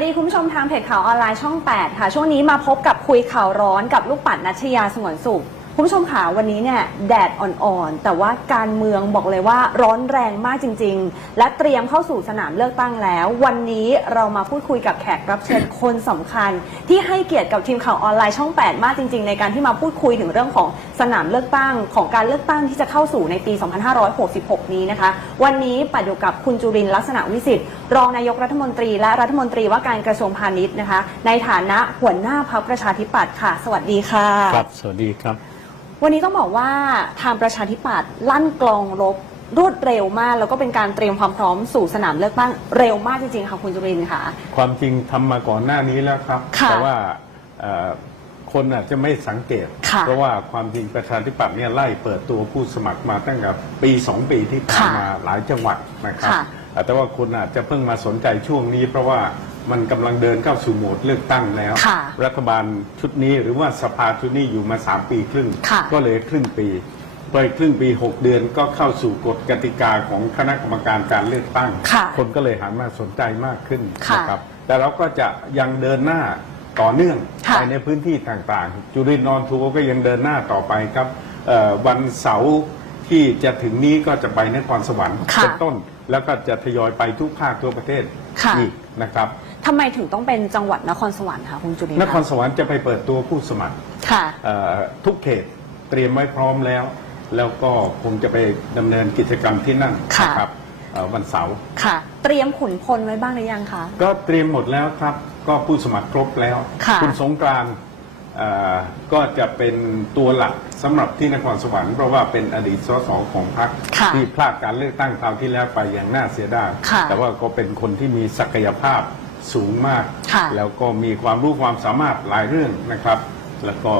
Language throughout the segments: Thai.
สวัสดีคุณผู้ชมทางเพจข่าวออนไลน์ช่อง 8 ค่ะ ช่วงนี้มาพบกับคุยข่าวร้อนกับลูกปัดนัชยาสงวนสุข คุณผู้ชมค่ะวันนี้เนี่ยแดดอ่อนๆ แต่ว่าการเมืองบอกเลยว่าร้อนแรงมากจริง ๆ และเตรียมเข้าสู่สนามเลือกตั้งแล้ว วันนี้เรามาพูดคุยกับแขกรับเชิญคนสำคัญ ที่ให้เกียรติกับทีมข่าวออนไลน์ช่อง 8 มากจริง ๆ ในการที่มาพูดคุยถึงเรื่องของสนามเลือกตั้งของการเลือกตั้งที่จะเข้าสู่ในปี 2566 นี้นะคะ วันนี้ปัดอยู่กับคุณจุรินทร์ลักษณะวิสิทธิ์รองนายกรัฐมนตรี และรัฐมนตรีว่าการกระทรวงพาณิชย์นะคะ ในฐานะหัวหน้าพรรคประชาธิปัตย์ค่ะ สวัสดีค่ะ ครับ สวัสดีครับ วันนี้ต้องบอกว่าทางประชาธิปัตย์ลั่นกลองรบรวดเร็วมาก แล้วก็เป็นการเตรียมความพร้อมสู่สนามเลือกตั้งเร็วมากจริงๆค่ะคุณจุรินทร์ค่ะ ความจริงทำมาก่อนหน้านี้แล้วครับ ค่ะแต่ว่าเอ่อคนอาจจะไม่สังเกต ค่ะเพราะว่าความจริงประชาธิปัตย์เนี่ยไล่เปิดตัวผู้สมัครมาตั้งแต่ปีสองปีที่ผ่านค่ะมาหลายจังหวัดนะครับค่ะ แต่ว่าคนอาจจะเพิ่งมาสนใจช่วงนี้ เพราะว่า มันกำลังเดินเข้าสู่โหมดเลือกตั้งแล้ว ค่ะรัฐบาลชุดนี้หรือว่าสภาชุดนี้อยู่มา 3 ปีครึ่ง ค่ะ ก็เหลยครึ่งปีพออีกครึ่งปี 6 เดือนก็เข้าสู่กฎกติกาของคณะกรรมการการเลือกตั้ง ค่ะคนก็เลยหันมาสนใจมากขึ้นค่ะนะครับแต่เราก็จะยังเดินหน้าต่อเนื่องค่ะ ไปในพื้นที่ต่างๆ จุรินทร์นอนทัวร์ก็ยังเดินหน้าต่อไปครับเอ่อวันเสาร์ที่จะถึงนี้ก็จะไปนครสวรรค์ค่ะเป็นต้น แล้วก็จะทยอยไปทุกภาคทั่วประเทศค่ะ อีกนะครับ ทำไมถึงต้องเป็นจังหวัดนครสวรรค์คะคุณจุรินทนร์ครสวรรค์จะไปเปิดตัวผู้สมัครค่ะ เอ่อทุกเขตเตรียมไว้พร้อมแล้ว แล้วก็คงจะไปดำเนินกิจกรรมที่นั่นค่ะ นะครับเอ่อวันเสาร์ค่ะ เตรียมขุนพลไว้บ้างหรือยังคะ ก็เตรียมหมดแล้วครับ ก็ผู้สมัครครบแล้วค่ะณสงกรานต์เอ่อก็จะเป็นตัวหลักสำหรับที่นครสวรรค์เพราะว่าเป็นอดีตสสของพรรคค่ะที่พลาดการเลือกตั้งคราวที่แล้วไปอย่างน่าเสียดายค่ะ แต่ว่าก็เป็นคนที่มีศักยภาพ สูงมาก ค่ะแล้วก็มีความรู้ความสามารถหลายเรื่องนะครับ แล้วก็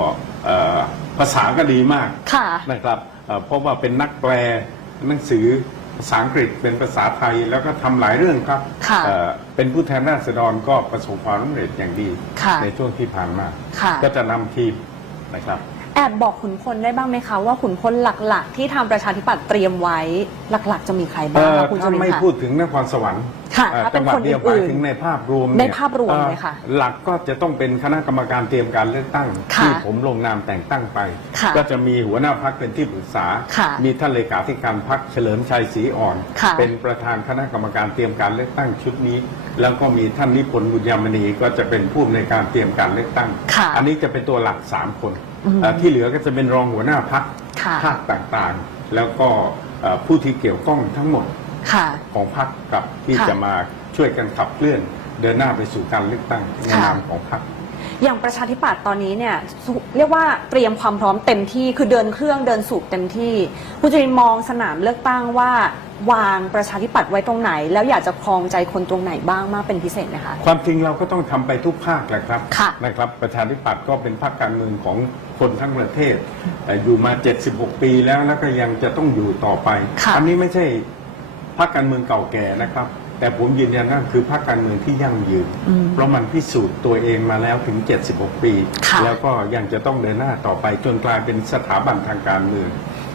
เอ่อภาษาก็ดีมากค่ะนะครับเอ่อเพราะว่าเป็นนักแปลหนังสือภาษาอังกฤษเป็นภาษาไทยแล้วก็ทำหลายเรื่องครับค่ะเอ่อเป็นผู้แทนราษฎรก็ประสบความสำเร็จอย่างดีค่ะ ในช่วงที่ผ่านมา ค่ะ ก็จะนำทีมนะครับ แอบบอกขุนพลได้บ้างไหมคะว่าขุนพลหลักๆ ที่ทางประชาธิปัตย์เตรียมไว้หลักๆ จะมีใครบ้างเอ่อคะคุณจุถ้ารินทไม่ร์คะพูดถึงนครสวรรค์ ค่ะเอ่อถ้าเป็นจังหวัดคนเดียวอื่ไปนๆถึงในภาพรวมในเนี่ยภาพรวมอ่อเลยค่ะหลักก็จะต้องเป็นคณะกรรมการเตรียมการเลือกตั้ง ค่ะที่ผมลงนามแต่งตั้งไป ค่ะก็จะมีหัวหน้าพักเป็นที่ปรึกษา ค่ะมีท่านเลขาธิการพักเฉลิมชัยศรีอ่อน ค่ะเป็นประธานคณะกรรมการเตรียมการเลือกตั้งชุดนี้ แล้วก็มีท่านนิพนธ์บุญยามณีก็จะเป็นผู้ในวยการเตรียมการเลือกตั้ง ค่ะอันนี้จะเป็นตัวหลักสามคนอืม เอ่อที่เหลือก็จะเป็นรองหัวหน้าพัก ค่ะ ภาคต่างๆ แล้วก็เอ่อผู้ที่เกี่ยวข้องทั้งหมด ค่ะ ของพรรคกับที่ค่ะจะมาช่วยกันขับเคลื่อน เดินหน้าไปสู่การเลือกตั้งในค่ะ นามของพรรค อย่างประชาธิปัตย์ตอนนี้เนี่ยสุเรียกว่าเตรียมความพร้อมเต็มที่คือเดินเครื่องเดินสูบเต็มที่คุณจุรินทร์มองสนามเลือกตั้งว่า วางประชาธิปัตย์ไว้ตรงไหน แล้วอยากจะครองใจคนตรงไหนบ้างมากเป็นพิเศษไหมคะ ความจริงเราก็ต้องทำไปทุกภาคแหละครับค่ะนะครับ ประชาธิปัตย์ก็เป็นพรรคการเมืองของคนทั้งประเทศเอ่ออยู่มา 76 ปีแล้วแล้วก็ยังจะต้องอยู่ต่อไป ค่ะอันี้ไม่ใช่พ รรคการเมืองเก่าแก่นะครับ แต่ผมยืนยันว่าคือพรรคการเมืองที่ยั่งยืนอืมเพราะมันพิสูจน์ตัวเองมาแล้วถึง 76 ปีค่ะแล้วก็ยังจะต้องเดินหน้าต่อไปจนกลายเป็นสถาบันทางการเมือง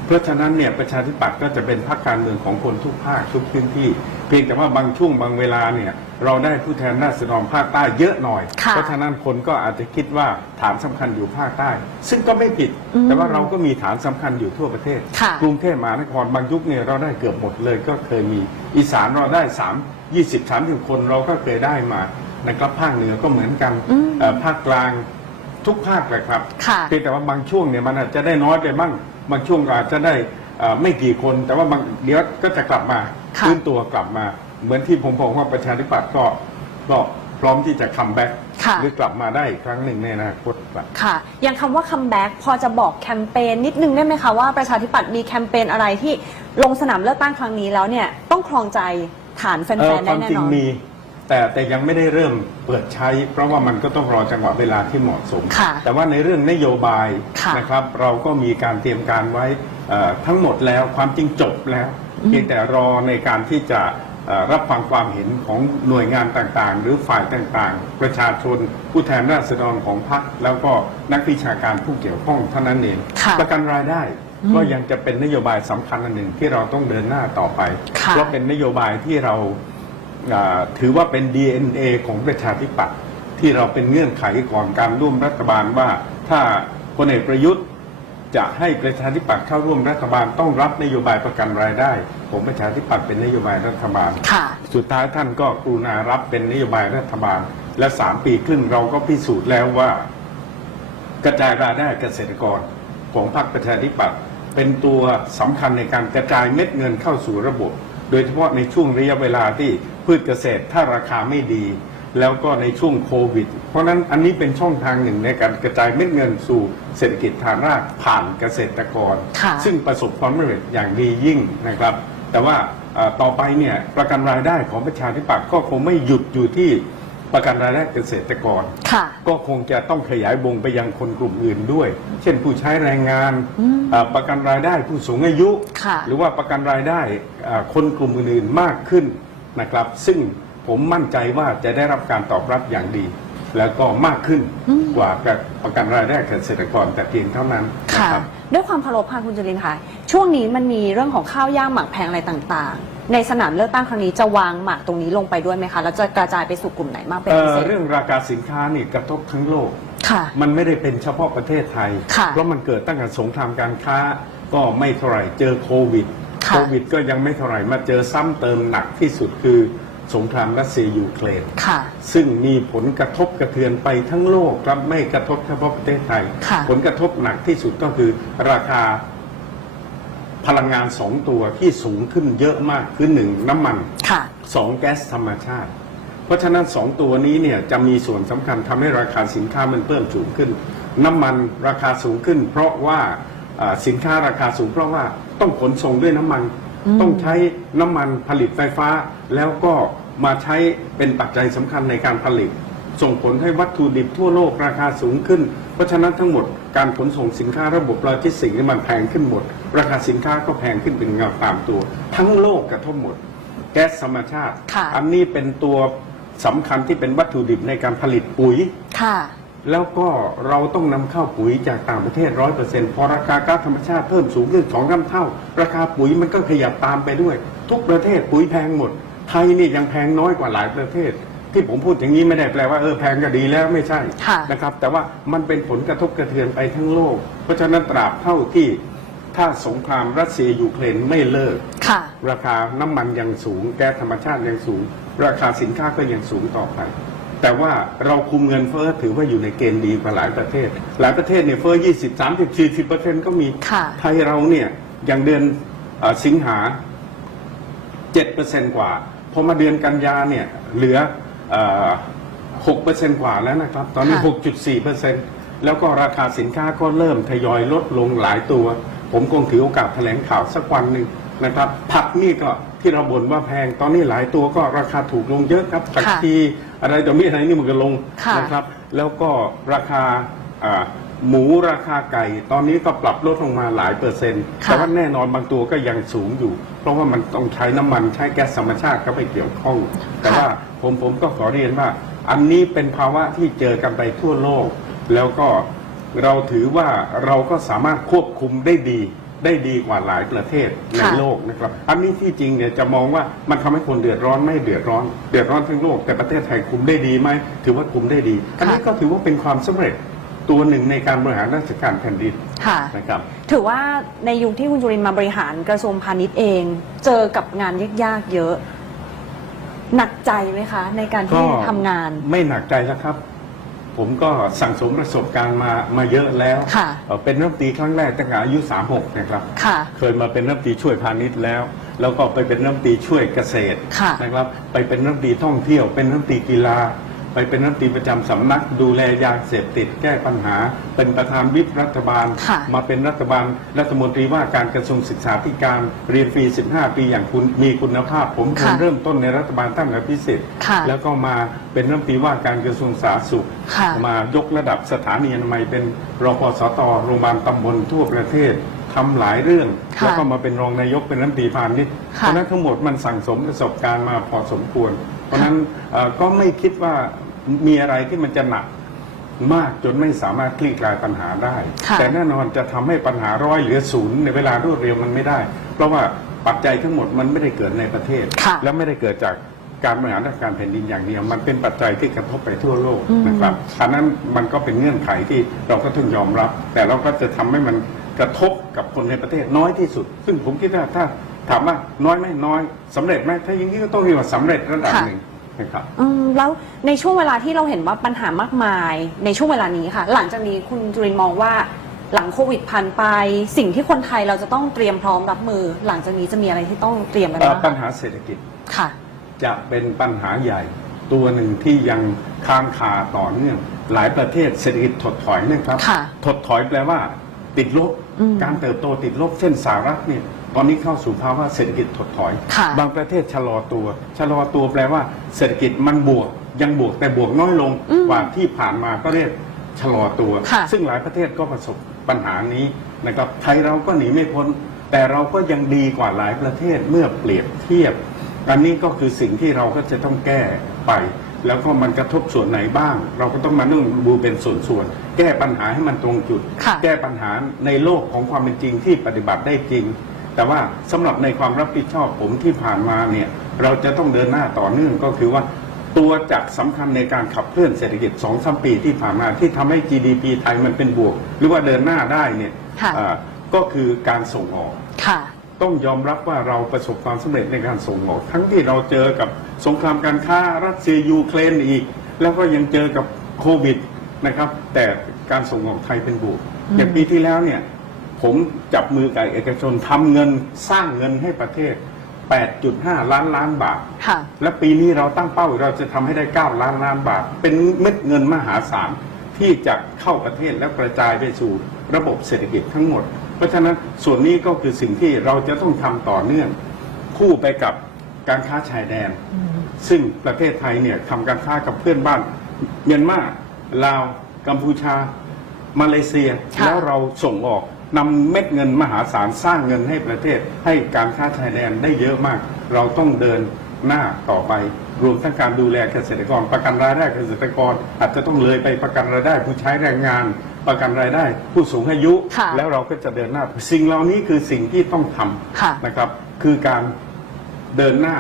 เพราะฉะนั้นเนี่ยประชาธิปัตย์ก็จะเป็นพรรคการเมืองของคนทุกภาคทุกพื้นที่ เพียงแต่ว่าบางช่วงบางเวลาเนี่ยเราได้ผู้แทนราษฎรภาคใต้เยอะหน่อย ค่ะเพราะฉะนั้นคนก็อาจจะคิดว่าฐานสำคัญอยู่ภาคใต้ ซึ่งก็ไม่ผิด อืมแต่ว่าเราก็มีฐานสำคัญอยู่ทั่วประเทศ ค่ะ กรุงเทพมหานครบางยุคเนี่ยเราได้เกือบหมดเลยก็เคยมีอีสานเราได้3 20 30คนเราก็เคยได้มานะครับภาคเหนือก็เหมือนกันอืมเอ่อภาคกลางทุกภาคเลยครับ ค่ะ เพียงแต่ว่าบางช่วงเนี่ยมันอาจจะได้น้อยไปบ้าง บางช่วงก็อาจจะได้เอ่อไม่กี่คนแต่ว่าบางเดี๋ยวก็จะกลับมาค่ะ ฟื้นตัวกลับมา เหมือนที่ผมบอกว่าประชาธิปัตย์ก็ก็พร้อมที่จะคัมแบ็กค่ะ หรือกลับมาได้อีกครั้งหนึ่งในอนาคตครับ ค่ะอย่างคำว่าคัมแบ็กพอจะบอกแคมเปญนิดนึงได้ไหมคะว่าประชาธิปัตย์มีแคมเปญอะไรที่ลงสนามเลือกตั้งครั้งนี้แล้วเนี่ยต้องครองใจฐานแฟเอ่อนๆคได้วามแน่จรินงอนมี แต่แต่ยังไม่ได้เริ่มเปิดใช้ เพราะว่ามันก็ต้องรอจังหวะเวลาที่เหมาะสม ค่ะแต่ว่าในเรื่องนโยบายค่ะนะครับ เราก็มีการเตรียมการไว้เอ่อทั้งหมดแล้วความจริงจบแล้ว เพียงแต่รอในการที่จะเอ่อรับฟังความเห็นของหน่วยงานต่างๆ หรือฝ่ายต่างๆ ประชาชน ผู้แทนราษฎรของพรรคแล้วก็นักวิชาการผู้เกี่ยวข้องเท่านั้นเองค่ะ ประกันรายได้อืมก็ยังจะเป็นนโยบายสำคัญอันหนึ่งที่เราต้องเดินหน้าต่อไป ค่ะ เพราะเป็นนโยบายที่เราอ่า ถือว่าเป็น DNA ของประชาธิปัตย์ที่เราเป็นเงื่อนไขก่อนการร่วมรัฐบาลว่า ถ้าพลเอกประยุทธ์จะให้ประชาธิปัตย์เข้าร่วมรัฐบาลต้องรับนโยบายประกันรายได้ของประชาธิปัตย์เป็นนโยบายรัฐบาล สุดท้ายท่านก็กรุณารับเป็นนโยบายรัฐบาล และสามปีครึ่งเราก็พิสูจน์แล้วว่า กระจายรายได้เกษตรกรของพรรคประชาธิปัตย์เป็นตัวสำคัญในการกระจายเม็ดเงินเข้าสู่ระบบ โดยเฉพาะในช่วงระยะเวลาที่ พืชเกษตรถ้าราคาไม่ดี แล้วก็ในช่วงโควิด เพราะฉะนั้นอันนี้เป็นช่องทางหนึ่งในการกระจายเม็ดเงินสู่เศรษฐกิจฐานรากผ่านเกษตรกร ค่ะ ซึ่งประสบความสำเร็จอย่างดียิ่งนะครับ แต่ว่าเอ่อต่อไปเนี่ยประกันรายได้ของประชาธิปัตย์ก็คงไม่หยุดอยู่ที่ประกันรายได้เกษตรกร ค่ะ ก็คงจะต้องขยายวงไปยังคนกลุ่มอื่นด้วย เช่นผู้ใช้แรงงานอืมเอ่อประกันรายได้ผู้สูงอายุ ค่ะ หรือว่าประกันรายได้เอ่อคนกลุ่มอื่นๆมากขึ้น นะครับ ซึ่งผมมั่นใจว่าจะได้รับการตอบรับอย่างดี แล้วก็มากขึ้นอืมกว่าประกันรายได้เกษตรกรแต่เพียงเท่านั้นนะค่ะครับด้วยความเคารพค่ะคุณจุลินทร์ค่ะ ช่วงนี้มันมีเรื่องของข้าวย่างหมักแพงอะไรต่างๆ ในสนามเลือกตั้งครั้งนี้จะวางหมักตรงนี้ลงไปด้วยไหมคะ แล้วจะกระจายไปสู่กลุ่มไหนมากเป็นเอ่พิอเศษเรื่องราคาสินค้านี่กระทบทั้งโลกค่ะมันไม่ได้เป็นเฉพาะประเทศไทยค่ะเพราะมันเกิดตั้งแต่สงครามการค้าก็ไม่เท่าไหร่เจอโควิดค่ะ โควิดก็ยังไม่เท่าไหร่มาเจอซ้ำเติมหนักที่สุดคือสงครามรัสเซียยูเครนค่ะซึ่งมีผลกระทบกระเทือนไปทั้งโลกครับไม่กระทบเฉพาะประเทศไทยค่ะผลกระทบหนักที่สุดก็คือราคาพลังงานสองตัวที่สูงขึ้นเยอะมากคือหนึ่งน้ำมันค่ะสองแก๊สธรรมชาติ เพราะฉะนั้นสองตัวนี้เนี่ยจะมีส่วนสำคัญทำให้ราคาสินค้ามันเพิ่มสูงขึ้น น้ำมันราคาสูงขึ้น เพราะว่า อ่าสินค้าราคาสูง เพราะว่าต้องขนส่งด้วยน้ำมัน อืม ต้องใช้น้ำมันผลิตไฟฟ้า แล้วก็มาใช้เป็นปัจจัยสำคัญในการผลิต ส่งผลให้วัตถุดิบทั่วโลกราคาสูงขึ้น เพราะฉะนั้นทั้งหมดการขนส่งสินค้าระบบโลจิสติกส์นี่มันแพงขึ้นหมด ราคาสินค้าก็แพงขึ้นเป็นเงาตามตัว ทั้งโลกกระทบหมด แก๊สธรรมชาติ ค่ะ อันนี้เป็นตัวสำคัญที่เป็นวัตถุดิบในการผลิตปุ๋ย ค่ะ แล้วก็เราต้องนำเข้าปุ๋ยจากต่างประเทศร้อยเปอร์เซ็นต์พอราคาก๊าซธรรมชาติเพิ่มสูงขึ้นสองสามเท่า ราคาปุ๋ยมันก็ขยับตามไปด้วย ทุกประเทศปุ๋ยแพงหมด ไทยนี่ยังแพงน้อยกว่าหลายประเทศ ที่ผมพูดอย่างนี้ไม่ได้แปลว่าเออแพงก็ดีแล้วไม่ใช่ค่ะนะครับ แต่ว่ามันเป็นผลกระทบกระเทือนไปทั้งโลก เพราะฉะนั้นตราบเท่าที่ถ้าสงครามรัสเซียยูเครนไม่เลิกค่ะราคาน้ำมันยังสูง แก๊สธรรมชาติยังสูง ราคาสินค้าก็ยังสูงต่อไป แต่ว่าเราคุมเงินเฟ้อถือว่าอยู่ในเกณฑ์ดีกว่าหลายประเทศ หลายประเทศเนี่ยเฟ้อ20 30 40เปอร์เซ็นต์ก็มีค่ะไทยเราเนี่ยอย่างเดือนเอ่อสิงหา7เปอร์เซ็นต์กว่าพอมาเดือนกันยาเนี่ยเหลือ6เปอร์เซ็นต์กว่าแล้วนะครับ ตอนนี้ค่ะ6.4เปอร์เซ็นต์แล้วก็ราคาสินค้าก็เริ่มทยอยลดลงหลายตัว ผมคงถือโอกาสแถลงข่าวสักวันหนึ่งนะครับผักนี่ก็ที่เราบ่นว่าแพงตอนนี้หลายตัวก็ราคาถูกลงเยอะครับผักค่ะชี อะไรต่อมีอะไรนี่มันก็ลงค่ะนะครับ แล้วก็ราคาอ่าหมูราคาไก่ ตอนนี้ก็ปรับลดลงมาหลายเปอร์เซ็นต์ค่ะ แต่ว่าแน่นอนบางตัวก็ยังสูงอยู่ เพราะว่ามันต้องใช้น้ำมันใช้แก๊สธรรมชาติเข้าไปเกี่ยวข้อง แต่ว่าผมผมก็ขอเรียนว่า อันนี้เป็นภาวะที่เจอกันไปทั่วโลก แล้วก็เราถือว่าเราก็สามารถควบคุมได้ดี ได้ดีกว่าหลายประเทศในค่ะ โลกนะครับ อันนี้ที่จริงเนี่ยจะมองว่ามันทำให้คนเดือดร้อนไม่เดือดร้อน เดือดร้อนทั้งโลกแต่ประเทศไทยคุมได้ดีไหมถือว่าคุมได้ดี อันนี้ก็ถือว่าเป็นความสำเร็จตัวหนึ่งในการบริหารราชการแผ่นดินค่ะ นะครับ ถือว่าในยุคที่คุณจุรินทร์มาบริหารกระทรวงพาณิชย์เอง เจอกับงานยากๆเยอะ หนักใจไหมคะ ในการที่ทำงาน ไม่หนักใจแล้วครับ ผมก็สั่งสมประสบการณ์มามาเยอะแล้วค่ะเอ่อเป็นรัฐมนตรีครั้งแรกตั้งแต่อายุ 36 นะครับ ค่ะเคยมาเป็นรัฐมนตรีช่วยพาณิชย์แล้ว แล้วก็ไปเป็นรัฐมนตรีช่วยเกษตรค่ะนะครับ ไปเป็นรัฐมนตรีท่องเที่ยว เป็นรัฐมนตรีกีฬา ไปเป็นรัฐมนตรีประจำสำนักดูแลยาเสพติดแก้ปัญหา เป็นประธานวิปรัฐบาล ค่ะ มาเป็นรัฐบาลรัฐมนตรีว่าการกระทรวงศึกษาธิการเรียนฟรี 15 ปีอย่างคุณมีคุณภาพ ผมคนเริ่มต้นในรัฐบาลท่านอภิสิทธิ์ค่ะแล้วก็มาเป็นรัฐมนตรีว่าการกระทรวงสาธารณสุข ค่ะ มายกระดับสถานีอนามัยเป็นรพสตโรงพยาบาลตำบลทั่วประเทศทำหลายเรื่อง ค่ะแล้วก็มาเป็นรองนายกเป็นรัฐมนตรีพาณิชย์เพค่ะราะฉะนั้นทั้งหมดมันสั่งสมประสบการณ์มาพอสมควร เพราะฉะนั้นเอ่อก็ไม่คิดว่า มีอะไรที่มันจะหนักมากจนไม่สามารถคลี่คลายปัญหาได้ค่ะแต่แน่นอนจะทำให้ปัญหาร้อยเหลือศูนย์ในเวลารวดเร็วมันไม่ได้ เพราะว่าปัจจัยทั้งหมดมันไม่ได้เกิดในประเทศค่ะและไม่ได้เกิดจากการบริหารราชการแผ่นดินอย่างเดียวมันเป็นปัจจัยที่กระทบไปทั่วโลกอืมนะครับอันนั้นมันก็เป็นเงื่อนไขที่เราก็ต้องยอมรับ แต่เราก็จะทำให้มันกระทบกับคนในประเทศน้อยที่สุด ซึ่งผมคิดว่าถ้าถามว่าน้อยไหมน้อยสำเร็จไหมถ้าอย่างนี้ก็ต้องเรียกว่าสำเร็จระดับหนึ่งนะ ครับ อืมแล้วในช่วงเวลาที่เราเห็นว่าปัญหามากมายในช่วงเวลานี้ค่ะ หลังจากนี้คุณจุรินทร์มองว่า หลังโควิดผ่านไป สิ่งที่คนไทยเราจะต้องเตรียมพร้อมรับมือ หลังจากนี้จะมีอะไรที่ต้องเตรียมกันเอ่อบ้างปัญคะหาเศรษฐกิจค่ะ จะเป็นปัญหาใหญ่ตัวหนึ่งที่ยังค้างคาต่อเนื่อง หลายประเทศเศรษฐกิจถดถอยนะครับ ค่ะถดถอยแปลว่า ติดลบ อืม การเติบโตติดลบเช่นสหรัฐเนี่ย ตอนนี้เข้าสู่ภาวะเศรษฐกิจถดถอย ค่ะบางประเทศชะลอตัว ชะลอตัวแปลว่าเศรษฐกิจมันบวก ยังบวกแต่บวกน้อยลงอืมกว่าที่ผ่านมาก็เรียกชะลอตัว ค่ะซึ่งหลายประเทศก็ประสบปัญหานี้นะครับไทยเราก็หนีไม่พ้น แต่เราก็ยังดีกว่าหลายประเทศเมื่อเปรียบเทียบ อันนี้ก็คือสิ่งที่เราก็จะต้องแก้ไป แล้วก็มันกระทบส่วนไหนบ้าง เราก็ต้องมานั่งดูเป็นส่วนๆแก้ปัญหาให้มันตรงจุด ค่ะ แก้ปัญหาในโลกของความเป็นจริงที่ปฏิบัติได้จริง แต่ว่าสำหรับในความรับผิดชอบผมที่ผ่านมาเนี่ยเราจะต้องเดินหน้าต่อเนื่องก็คือว่า ตัวจักรสำคัญในการขับเคลื่อนเศรษฐกิจ2อสปีที่ผ่านมาที่ทำให้ GDP ไทยมันเป็นบวก หรือว่าเดินหน้าได้เนี่ยค่ะอ่าก็คือการส่งออกค่ะต้องยอมรับว่าเราประสบความสำเร็จในการส่งออก ทั้งที่เราเจอกับสงครามการค้ารัสเซียยูเครนอีก แล้วก็ยังเจอกับโควิดนะครับ แต่การส่งออกไทยเป็นบวกอืมอย่างปีที่แล้วเนี่ย ผมจับมือกับเอกชนทำเงินสร้างเงินให้ประเทศ 8.5 ล้านล้านบาท ค่ะ และปีนี้เราตั้งเป้าเราจะทำให้ได้ 9 ล้านล้านบาท เป็นเม็ดเงินมหาศาลที่จะเข้าประเทศและกระจายไปสู่ระบบเศรษฐกิจทั้งหมด เพราะฉะนั้นส่วนนี้ก็คือสิ่งที่เราจะต้องทำต่อเนื่อง คู่ไปกับการค้าชายแดน ซึ่งประเทศไทยเนี่ยทำการค้ากับเพื่อนบ้านเมียนมาลาวกัมพูชา มาเลเซีย ค่ะ แล้วเราส่งออก นำเม็ดเงินมหาศาลสร้างเงินให้ประเทศ ให้การค้าชายแดนได้เยอะมาก เราต้องเดินหน้าต่อไป รวมทั้งการดูแลเกษตรกร ประกันรายได้เกษตรกร อาจจะต้องเลยไปประกันรายได้ผู้ใช้แรงงาน ประกันรายได้ ผู้สูงอายุค่ะแล้วเราก็จะเดินหน้า สิ่งเหล่านี้คือสิ่งที่ต้องทค่ะำนะครับ คือการเดินหน้า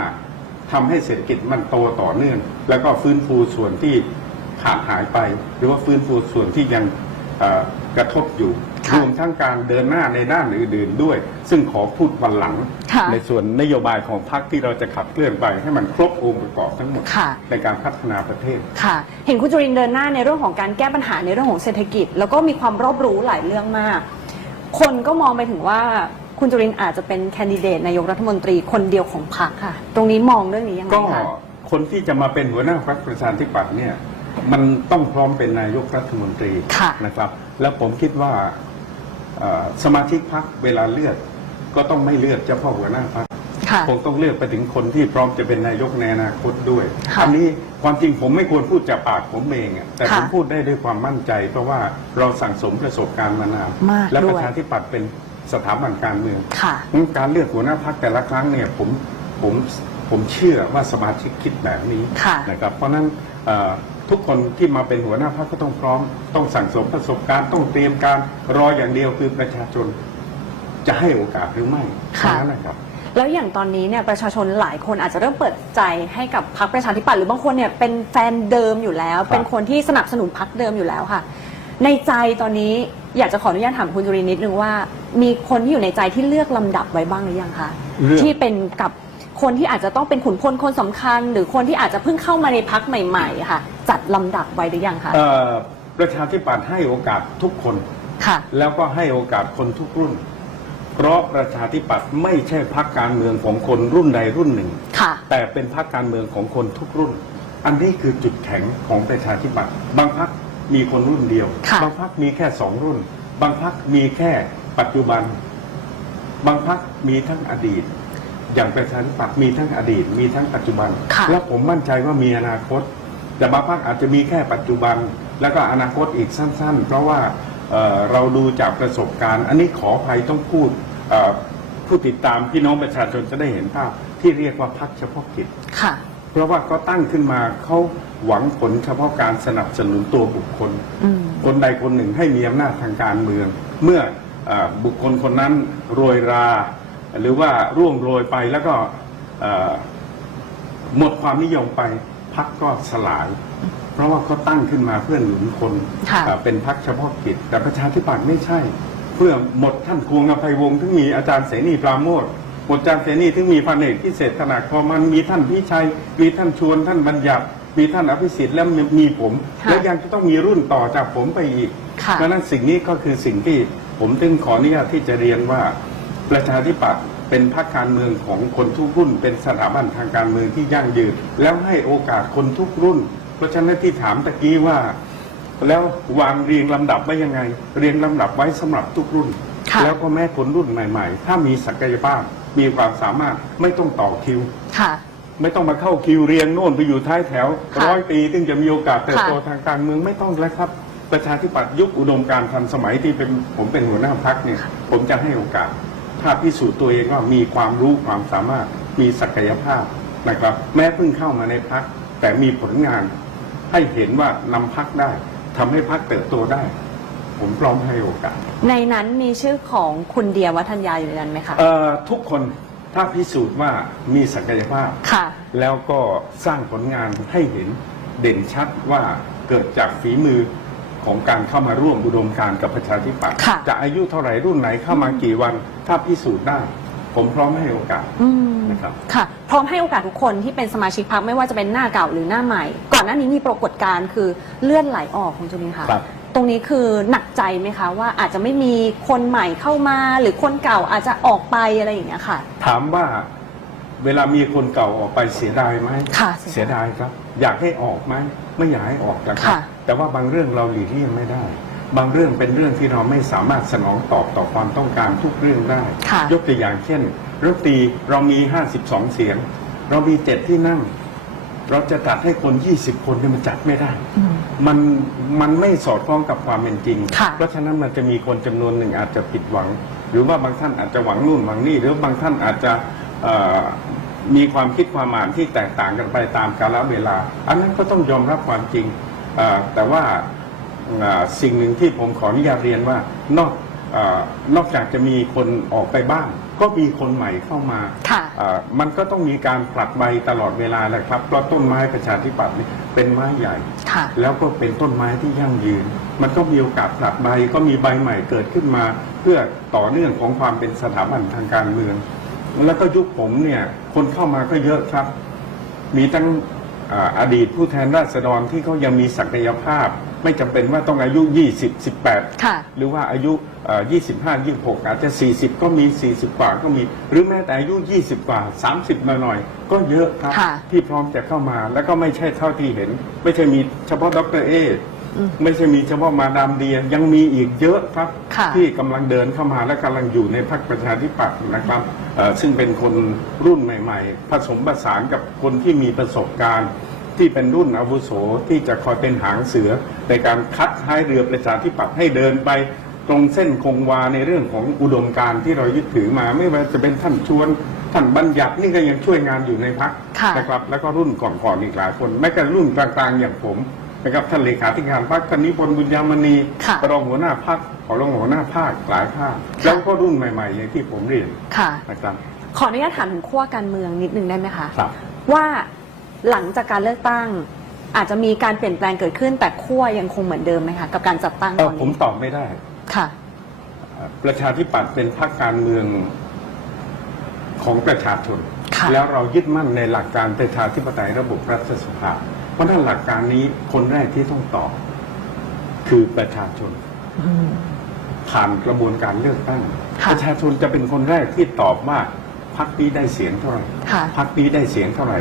ทำให้เศรษฐกิจมันโตต่อเนื่อง แล้วก็ฟื้นฟูส่วนที่ขาดหายไป หรือว่าฟื้นฟูส่วนที่ยังเอ่อ กระทบอยู่ค่ะรวมทั้งการเดินหน้าในด้านอื่นๆด้วย ซึ่งขอพูดวันหลังค่ะในส่วนนโยบายของพรรคที่เราจะขับเคลื่อนไปให้มันครบองค์ประกอบทั้งหมดค่ะในการพัฒนาประเทศค่ะ เห็นคุณจุรินทร์เดินหน้าในเรื่องของการแก้ปัญหาในเรื่องของเศรษฐกิจ แล้วก็มีความรอบรู้หลายเรื่องมาก คนก็มองไปถึงว่าคุณจุรินทร์อาจจะเป็นแคนดิเดตนายกรัฐมนตรีคนเดียวของพรรคค่ะ ตรงนี้มองเรื่องนี้ยังไงก็คะคนที่จะมาเป็นหัวหน้าพรรคประชาธิปัตย์เนี่ย มันต้องพร้อมเป็นนายกรัฐมนตรีค่ะนะครับ แล้วผมคิดว่าเอ่อสมาชิกพรรคเวลาเลือกก็ต้องไม่เลือกเฉพาะหัวหน้าพรรคค่ะคงต้องเลือกไปถึงคนที่พร้อมจะเป็นนายกในอนาคตด้วยค่ะอันี้ความจริงผมไม่ควรพูดจากปากผมเองอะแต่ค่ะผมพูดได้ด้วยความมั่นใจ เพราะว่าเราสั่งสมประสบการณ์มานานมากและด้วยประชาธิปัตย์เป็นสถาบันการเมืองค่ะการเลือกหัวหน้าพักแต่ละครั้งเนี่ยผมผมผมเชื่อว่าสมาชิกคิดแบบนี้ค่ะนะครับ เพราะฉะนั้นเอ่อ ทุกคนที่มาเป็นหัวหน้าพักก็ต้องพร้อม ต้องสั่งสมประสบการณ์ต้องเตรียมการรออย่างเดียวคือประชาชน จะให้โอกาสหรือไม่ค่ะเท่านั้นนะครับ แล้วอย่างตอนนี้เนี่ยประชาชนหลายคนอาจจะเริ่มเปิดใจให้กับพรรคประชาธิปัตย์หรือบางคนเนี่ยเป็นแฟนเดิมอยู่แล้วครับเป็นคนที่สนับสนุนพรรคเดิมอยู่แล้วค่ะ ในใจตอนนี้อยากจะขออนุญาตถามคุณจุรินทร์นิดนึงว่า มีคนที่อยู่ในใจที่เลือกลำดับไว้บ้างหรือยังคะเลือก ที่เป็นกับคนที่อาจจะต้องเป็นขุนพลคนสำคัญ หรือคนที่อาจจะเพิ่งเข้ามาในพักใหม่ ๆ ค่ะ จัดลำดับไว้หรือยังคะเอ่อประชาธิปัตย์ให้โอกาสทุกคน ค่ะ แล้วก็ให้โอกาสคนทุกรุ่น เพราะประชาธิปัตย์ไม่ใช่พรรคการเมืองของคนรุ่นใดรุ่นหนึ่ง ค่ะ แต่เป็นพรรคการเมืองของคนทุกรุ่น อันนี้คือจุดแข็งของประชาธิปัตย์บางพรรคมีคนรุ่นเดียว ค่ะ บางพรรคมีแค่สองรุ่น บางพรรคมีแค่ปัจจุบัน บางพรรคมีทั้งอดีต อย่างประชาธิปัตย์มีทั้งอดีต มีทั้งปัจจุบัน ค่ะ และผมมั่นใจว่ามีอนาคต แต่บางพรรคอาจจะมีแค่ปัจจุบัน แล้วก็อนาคตอีกสั้น ๆ เพราะว่าเอ่อเราดูจากประสบการณ์ อันนี้ขออภัยต้องพูดเอ่อผู้ติดตามพี่น้องประชาชนจะได้เห็นภาพที่เรียกว่าพรรคเฉพาะกิจ ค่ะ เพราะว่าก็ตั้งขึ้นมาเขาหวังผลเฉพาะการสนับสนุนตัวบุคคล อืม คนใดคนหนึ่งให้มีอำนาจทางการเมือง เมื่อเออบุคคลคนนั้นโรยรา หรือว่าร่วงโรยไปแล้วก็เอ่อหมดความนิยมไป พักก็สลาย เพราะว่าเขาตั้งขึ้นมาเพื่อหนุนคนค่ะอ่าเป็นพักเฉพาะกิจ แต่ประชาธิปัตย์ไม่ใช่ เพื่อหมดท่านควงอภัยวงศ์ถึงมีอาจารย์เสนีปราโมทหมดอาจารย์เสนีถึงมีพันเอกพิเศษธนาคอมันมีท่านพิชัยมีท่านชวนท่านบัญญัติมีท่านอภิสิทธิ์และมีผม ค่ะแล้วยังจะต้องมีรุ่นต่อจากผมไปอีก ค่ะ เพราะฉะนั้นสิ่งนี้ก็คือสิ่งที่ผมจึงขออนุญาตที่จะเรียนว่าประชาธิปัตย์ เป็นพรรคการเมืองของคนทุกรุ่น เป็นสถาบันทางการเมืองที่ยั่งยืน แล้วให้โอกาสคนทุกรุ่น เพราะฉะนั้นที่ถามตะกี้ว่า แล้ววางเรียงลำดับไว้ยังไง เรียงลำดับไว้สำหรับทุกรุ่นค่ะแล้วก็แม้คนรุ่นใหม่ ๆ ถ้ามีศักยภาพมีความสามารถไม่ต้องต่อคิวค่ะไม่ต้องมาเข้าคิวเรียงโน่นไปอยู่ท้ายแถวค่ะร้อยปีถึงจะมีโอกาสเติบโตค่ะทางการเมืองไม่ต้องแล้วครับ ประชาธิปัตย์ยุคอุดมการณ์ทันสมัยที่เป็นผมเป็นหัวหน้าพักเนี่ย ผมจะให้โอกาส ถ้าพิสูจน์ตัวเองว่ามีความรู้ความสามารถมีศักยภาพนะครับ แม้เพิ่งเข้ามาในพักแต่มีผลงาน ให้เห็นว่านำพักได้ทำให้พักเติบโตได้ ผมพร้อมให้โอกาส ในนั้นมีชื่อของคุณเดียวัฒนยาอยู่ในนั้นไหมคะเอ่อทุกคนถ้าพิสูจน์ว่ามีศักยภาพ ค่ะ แล้วก็สร้างผลงานให้เห็นเด่นชัดว่าเกิดจากฝีมือ ของการเข้ามาร่วมอุดมการณ์กับประชาธิปัตย์ค่ะ จะอายุเท่าไหร่รุ่นไหนเข้ามากี่วัน ถ้าพิสูจน์ได้ ผมพร้อมให้โอกาสอืมนะครับ ค่ะ พร้อมให้โอกาสทุกคนที่เป็นสมาชิกพรรคไม่ว่าจะเป็นหน้าเก่าหรือหน้าใหม่ ก่อนหน้านี้มีปรากฏการณ์คือเลื่อนไหลออกของจุลินค่ะ ครับ ตรงนี้คือหนักใจไหมคะว่าอาจจะไม่มีคนใหม่เข้ามา หรือคนเก่าอาจจะออกไปอะไรอย่างเงี้ยค่ะ ถามว่าเวลามีคนเก่าออกไปเสียดายไหมค่ะเสียดายครับ อยากให้ออกไหม ไม่อยากให้ออกนะครับ ค่ะ แต่ว่าบางเรื่องเราหลีกเลี่ยงไม่ได้ บางเรื่องเป็นเรื่องที่เราไม่สามารถสนองตอบต่อความต้องการทุกเรื่องได้ ค่ะ ยกตัวอย่างเช่นรถตรีเรามี 52 เสียง เรามีเจ็ดที่นั่ง เราจะจัดให้คน 20 คนเนี่ยมันจัดไม่ได้ อืม มันมันไม่สอดคล้องกับความเป็นจริง ค่ะ เพราะฉะนั้นมันจะมีคนจำนวนหนึ่งอาจจะผิดหวัง หรือว่าบางท่านอาจจะหวังนู่นหวังนี่ หรือบางท่านอาจจะเอ่อ มีความคิดความอ่านที่แตกต่างกันไปตามกาลเวลา อันนั้นก็ต้องยอมรับความจริงเอ่อแต่ว่าเอ่อสิ่งหนึ่งที่ผมขออนุญาตเรียนว่านอกเออนอกจากจะมีคนออกไปบ้าง ก็มีคนใหม่เข้ามาค่ะเอ่อมันก็ต้องมีการผลัดใบตลอดเวลาแหละครับ เพราะต้นไม้ประชาธิปัตย์นี่เป็นไม้ใหญ่ค่ะแล้วก็เป็นต้นไม้ที่ยั่งยืน มันก็มีโอกาสผลัดใบก็มีใบใหม่เกิดขึ้นมา เพื่อต่อเนื่องของความเป็นสถาบันทางการเมือง แล้วก็ยุคผมเนี่ย คนเข้ามาก็เยอะครับ มีทั้งอ่าอดีตผู้แทนราษฎรที่เขายังมีศักยภาพ ไม่จำเป็นว่าต้องอายุ 20 18ค่ะหรือว่าอายุเอ่อ25 26 อาจจะ 40 ก็มี 40 กว่าก็มี หรือแม้แต่อายุ 20 กว่า 30หน่อยๆก็เยอะครับค่ะที่พร้อมจะเข้ามาแล้วก็ไม่ใช่เท่าที่เห็น ไม่ใช่มีเฉพาะดรเออืม ไม่ใช่มีเฉพาะมาดามเดียยังมีอีกเยอะครับ ค่ะที่กำลังเดินเข้ามาและกำลังอยู่ในพรรคประชาธิปัตย์นะครับเอ่อซึ่งเป็นคนรุ่นใหม่ ๆ ผสมผสานกับคนที่มีประสบการณ์ ที่เป็นรุ่นอาวุโสที่จะคอยเป็นหางเสือ ในการคัดท้ายเรือประชาธิปัตย์ให้เดินไป ตรงเส้นคงวาในเรื่องของอุดมการณ์ที่เรายึดถือมาไม่ว่าจะเป็นท่านชวนท่านบัญญัตินี่ก็ยังช่วยงานอยู่ในพักค่ะ นะครับแล้วก็รุ่นก่อนๆอีกหลายคนแม้กระทั่งรุ่นกลางๆอย่างผม นะครับท่านเลขาธิการพรรคท่านนิพนธ์บุญยามณีค่ะรองหัวหน้าพักขอรองหัวหน้าภาคหลายภาคแล้วก็รุ่นใหม่ๆอย่างที่ผมเรียนค่ะ นะครับ ขออนุญาตถามถึงขั้วการเมืองนิดนึงได้ไหมคะครับ ว่าหลังจากการเลือกตั้ง อาจจะมีการเปลี่ยนแปลงเกิดขึ้น แต่ขั้วยังคงเหมือนเดิมไหมคะกับการจัดตั้งเอตออนผมนี้ตอบไม่ได้ ค่ะ ประชาธิปัตย์เป็นพรรคการเมืองของประชาชน ค่ะ แล้วเรายึดมั่นในหลักการประชาธิปไตยระบบรัฐสภา เพราะฉะนั้นหลักการนี้คนแรกที่ต้องตอบ คือประชาชนอืมผ่านกระบวนการเลือกตั้งค่ะประชาชนจะเป็นคนแรกที่ตอบว่าพรรคนี้ได้เสียงเท่าไหร่ค่ะพรรคนี้ได้เสียงเท่าไหร่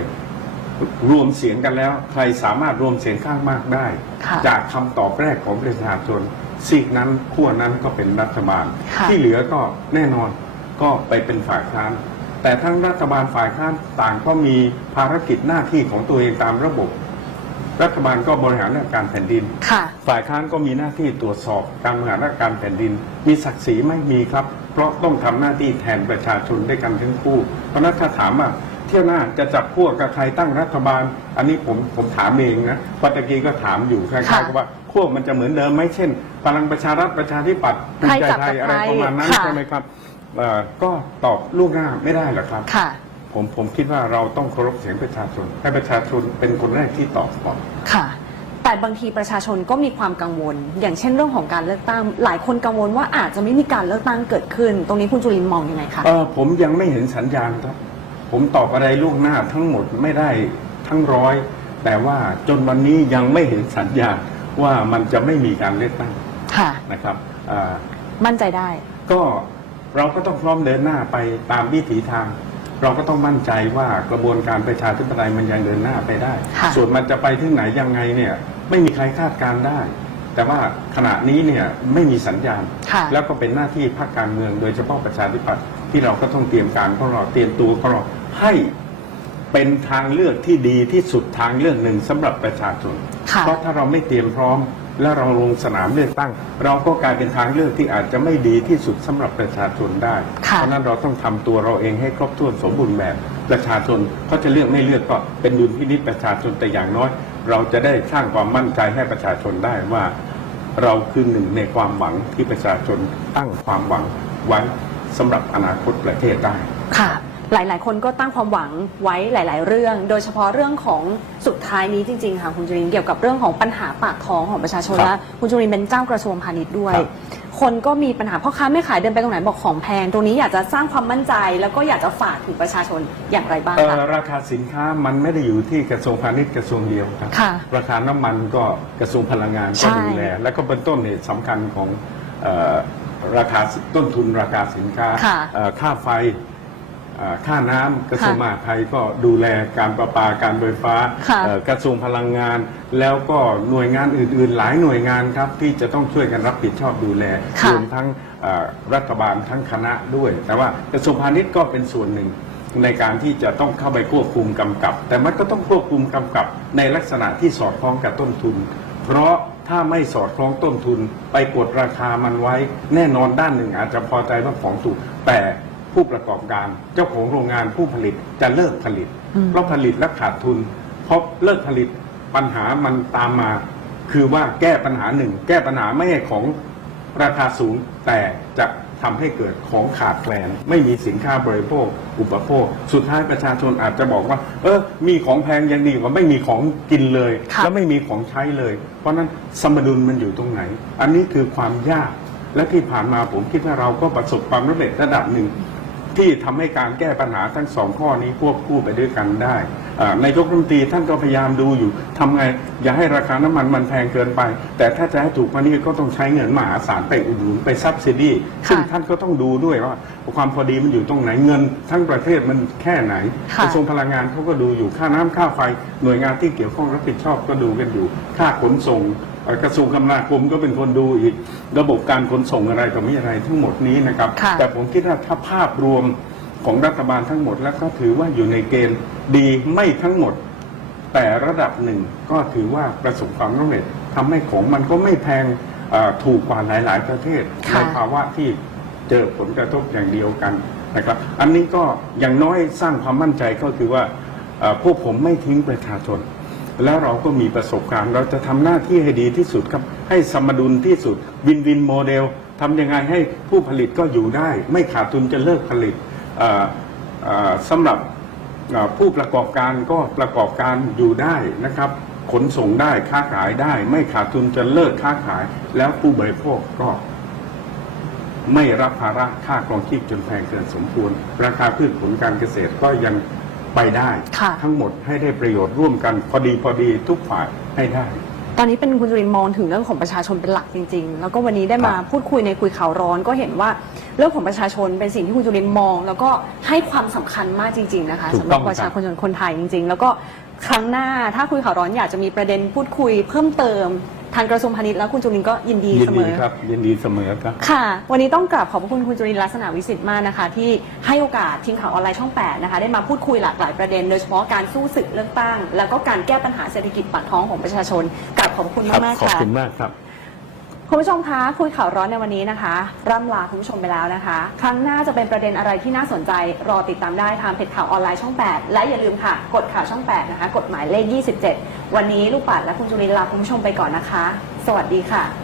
รวมเสียงกันแล้ว ใครสามารถรวมเสียงข้างมากได้ค่ะจากคำตอบแรกของประชาชนซีกนั้นขั้วนั้นก็เป็นรัฐบาลค่ะที่เหลือก็แน่นอนก็ไปเป็นฝ่ายค้านแต่ทั้งรัฐบาลฝ่ายค้านต่างก็มีภารกิจหน้าที่ของตัวเองตามระบบ รัฐบาลก็บริหารราชการแผ่นดิน ค่ะ ฝ่ายค้านก็มีหน้าที่ตรวจสอบการบริหารราชการแผ่นดิน มีศักดิ์ศรีไม่มีครับ เพราะต้องทำหน้าที่แทนประชาชนด้วยกันทั้งคู่ เพราะฉะนั้นถ้าถามว่าเที่ยวหน้าจะจับพวกกับใครตั้งรัฐบาล อันนี้ผมผมถามเองนะปัตะกี้ก็ถามอยู่คล้ายค่ะๆกับว่าพวกมันจะเหมือนเดิมไหมเช่นพลังประชารัฐประชาธิปัตย์ภูใครมิใจจับไทยกับอะไรใครประมาณนั้นค่ะใช่ไหมครับเอ่อก็ตอบล่วงหน้าไม่ได้หรอกครับค่ะ ผผมผมคิดว่าเราต้องเคารพเสียงประชาชน ให้ประชาชนเป็นคนแรกที่ตอบก่อนค่ะ แต่บางทีประชาชนก็มีความกังวล อย่างเช่นเรื่องของการเลือกตั้ง หลายคนกังวลว่าอาจจะไม่มีการเลือกตั้งเกิดขึ้น ตรงนี้คุณจุลินทร์มองยังไงคะเออผมยังไม่เห็นสัญญาณครับ ผมตอบอะไรล่วงหน้าทั้งหมดไม่ได้ทั้งร้อย แต่ว่าจนวันนี้ยังไม่เห็นสัญญาณว่ามันจะไม่มีการเลือกตั้งค่ะ นะครับอ่ามั่นใจได้ ก็เราก็ต้องพร้อมเดินหน้าไปตามวิถีทาง เราก็ต้องมั่นใจว่ากระบวนการประชาธิปไตยมันยังเดินหน้าไปได้ค่ะส่วนมันจะไปที่ไหนยังไงเนี่ยไม่มีใครคาดการณ์ได้ แต่ว่าขณะนี้เนี่ยไม่มีสัญญาณค่ะแล้วก็เป็นหน้าที่พรรคการเมืองโดยเฉพาะประชาธิปัตย์ที่เราก็ต้องเตรียมการของเราเตรียมตัวของเราให้เป็นทางเลือกที่ดีที่สุดทางเลือกหนึ่งสำหรับประชาชนค่ะเพราะถ้าเราไม่เตรียมพร้อม และเราลงสนามเลือกตั้ง เราก็กลายเป็นทางเลือกที่อาจจะไม่ดีที่สุดสำหรับประชาชนได้ค่ะเพราะฉะนั้นเราต้องทำตัวเราเองให้ครบถ้วนสมบูรณ์แบบ ประชาชนเขาจะเลือกไม่เลือกก็เป็นดุลพินิจประชาชนแต่อย่างน้อย เราจะได้สร้างความมั่นใจให้ประชาชนได้ว่า เราคือหนึ่งในความหวังที่ประชาชนตั้งความหวังไว้สำหรับอนาคตประเทศได้ค่ะ หลาย ๆ คนก็ตั้งความหวังไว้หลาย ๆ เรื่อง โดยเฉพาะเรื่องของสุดท้ายนี้จริง ๆ ค่ะคุณจุลินทร์เกี่ยวกับเรื่องของปัญหาปากท้องของประชาชนครับและคุณจุลินทร์เป็นเจ้ากระทรวงพาณิชย์ด้วย ครับ คนก็มีปัญหาพ่อค้าแม่ขายเดินไปตรงไหนบอกของแพง ตรงนี้อยากจะสร้างความมั่นใจ แล้วก็อยากจะฝากถึงประชาชนอย่างไรบ้างเอ่คะอราคาสินค้ามันไม่ได้อยู่ที่กระทรวงพาณิชย์กระทรวงเดียวครับ ค่ะราคาน้ำมันก็กระทรวงพลังงานใช่ก็ดูแล แล้วก็เป็นต้นเหตุสำคัญของเออราคาต้นทุนราคาสินค้าค่ะเอ่อค่าไฟเอ่อ ค่าน้ำกระทรวงค่ะมหาดไทยก็ดูแลการประปาการไฟฟ้าค่ะเอ่อกระทรวงพลังงาน แล้วก็หน่วยงานอื่นๆ หลายหน่วยงานครับที่จะต้องช่วยกันรับผิดชอบดูแลค่ะรวมทั้งเอ่อรัฐบาลทั้งคณะด้วย แต่ว่ากระทรวงพาณิชย์ก็เป็นส่วนหนึ่งในการที่จะต้องเข้าไปควบคุมกำกับ แต่มันก็ต้องควบคุมกำกับ ในลักษณะที่สอดคล้องกับต้นทุน เพราะถ้าไม่สอดคล้องต้นทุน ไปกดราคามันไว้ แน่นอนด้านหนึ่งอาจจะพอใจว่าของถูกแต่ ผู้ประกอบการ เจ้าของโรงงานผู้ผลิตจะเลิกผลิตอืมเพราะผลิตและขาดทุนเพราะเลิกผลิตปัญหามันตามมา คือว่าแก้ปัญหาหนึ่ง แก้ปัญหาไม่ให้ของราคาสูงแต่จะทำให้เกิดของขาดแคลน ไม่มีสินค้าบริโภค อุปโภค สุดท้ายประชาชนอาจจะบอกว่า เออ มีของแพงยังดีกว่าไม่มีของกินเลยค่ะแล้วไม่มีของใช้เลย เพราะฉะนั้นสมดุลมันอยู่ตรงไหน อันนี้คือความยาก และที่ผ่านมาผมคิดว่าเราก็ประสบความสำเร็จระดับหนึ่ง ที่ทำให้การแก้ปัญหาทั้งสองข้อนี้ควบคู่ไปด้วยกันได้อ่านายกรัฐมนตรีท่านก็พยายามดูอยู่ทำไงอย่าให้ราคาน้ำมันมันแพงเกินไป แต่ถ้าจะให้ถูกกว่านี้ก็ต้องใช้เงินมหาศาลไปอุดหนุนไปซับซิดีซึ่งท่านก็ต้องดูด้วยว่า ความพอดีมันอยู่ตรงไหนเงิน ทั้งประเทศมันแค่ไหนค่ะกระทรวงพลังงานเขาก็ดูอยู่ค่าน้ำค่าไฟ หน่วยงานที่เกี่ยวข้องรับผิดชอบก็ดูกันอยู่ ค่าขนส่งเอ่อ กระทรวงคมนาคมก็เป็นคนดูอีกระบบการขนส่งอะไรต่อมีอะไรทั้งหมดนี้นะครับ ค่ะแต่ผมคิดว่าถ้าภาพรวมของรัฐบาลทั้งหมดแล้วก็ถือว่าอยู่ในเกณฑ์ดีไม่ทั้งหมด แต่ระดับหนึ่งก็ถือว่าประสบความสำเร็จทำให้ของมันก็ไม่แพงเอ่อถูกกว่าหลาย ๆ ประเทศค่ะในภาวะที่เจอผลกระทบอย่างเดียวกันนะครับ อันนี้ก็อย่างน้อยสร้างความมั่นใจก็คือว่าเอ่อพวกผมไม่ทิ้งประชาชน แล้วเราก็มีประสบการณ์ เราจะทำหน้าที่ให้ดีที่สุดครับ ให้สมดุลที่สุดวินวินโมเดลทำยังไงให้ผู้ผลิตก็อยู่ได้ ไม่ขาดทุนจะเลิกผลิตสำหรับผู้ประกอบการก็ประกอบการอยู่ได้นะครับ ขนส่งได้ค้าขายได้ ไม่ขาดทุนจะเลิกค้าขาย แล้วผู้บริโภคก็ ไม่รับภาระค่าครองชีพจนแพงเกินสมควร ราคาพืชผลการเกษตรก็ยัง ไปได้ ค่ะ ทั้งหมดให้ได้ประโยชน์ร่วมกันพอดีพอดีทุกฝ่ายให้ได้ ตอนนี้เป็นคุณจุรินทร์มองถึงเรื่องของประชาชนเป็นหลักจริง ๆ แล้วก็วันนี้ได้มาครับพูดคุยในคุยข่าวร้อนก็เห็นว่าเรื่องของประชาชนเป็นสิ่งที่คุณจุรินทร์มอง แล้วก็ให้ความสำคัญมากจริง ๆ นะคะถูกสำหต้รัอบง ประชาครับชนคนไทยจริง ๆ แล้วก็ครั้งหน้าถ้าคุยข่าวร้อนอยากจะมีประเด็นพูดคุยเพิ่มเติม ทางกระทรวงพาณิชย์แล้วคุณจุรินทร์ก็ยินดียิเสนมดีอ ครับ ยินดีเสมอครับ ค่ะ วันนี้ต้องกราบขอบพระคุณคุณจุรินทร์ลักษณะวิสิทธิ์มากนะคะ ที่ให้โอกาสทีมข่าวออนไลน์ช่อง 8 นะคะ ได้มาพูดคุยหลากหลายประเด็น โดยเฉพาะการสู้ศึกเลือกตั้ง แล้วก็การแก้ปัญหาเศรษฐกิจปากท้องของประชาชนกราบขอบคุณครับ มากขอบๆค่ะ คุณมากครับ คุณผู้ชมคะคุยข่าวร้อนในวันนี้นะคะร่ำลาคุณผู้ชมไปแล้วนะคะ ครั้งหน้าจะเป็นประเด็นอะไรที่น่าสนใจ รอติดตามได้ทางเพจข่าวออนไลน์ช่อง 8 และอย่าลืมค่ะ กดข่าวช่อง 8 นะคะ กฎหมายเลข 27 วันนี้ลูกปัดและคุณจุรินลาคุณผู้ชมไปก่อนนะคะ สวัสดีค่ะ